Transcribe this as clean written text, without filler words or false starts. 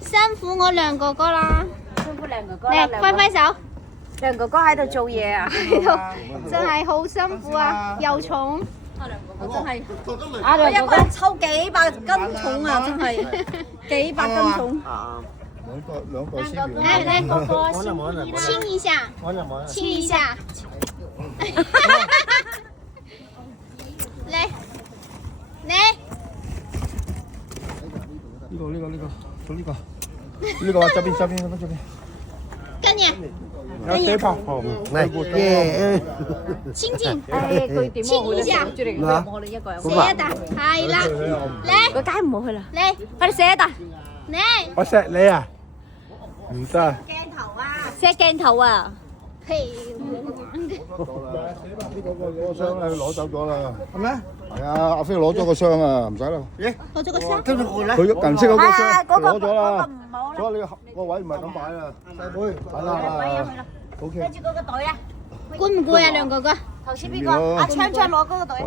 辛苦我梁哥哥啦，辛苦梁哥哥嚟揮揮手，梁哥哥喺度做嘢啊！喺度真係好辛苦啊，又重。我真係我一個人抽幾百斤重啊！真係幾百斤重。兩個先完。來來，哥哥摸啦摸啦親一下，摸啦摸啦。親一下。嚟嚟，呢個做呢個側邊。跟住有寫拍旁，嚟耶！親近，誒，佢點親一下，住嚟我哋一個人。寫一笪，係啦，嚟佢梗係唔好去啦。嚟快啲寫一笪，嚟，我錫你啊！唔得。鏡頭啊！寫鏡頭啊！嘿，呢個箱咧攞走咗啦，係咩？係啊，阿飛攞咗個箱啊，唔使啦。咦？攞咗個箱，佢銀色嗰個箱嗰個攞咗啦，唔好啦。所以你個位唔係咁擺啊，細妹，係啦，OK。跟住嗰個袋啊！攰唔攰啊，梁哥哥？頭先邊個？阿昌攞嗰個袋。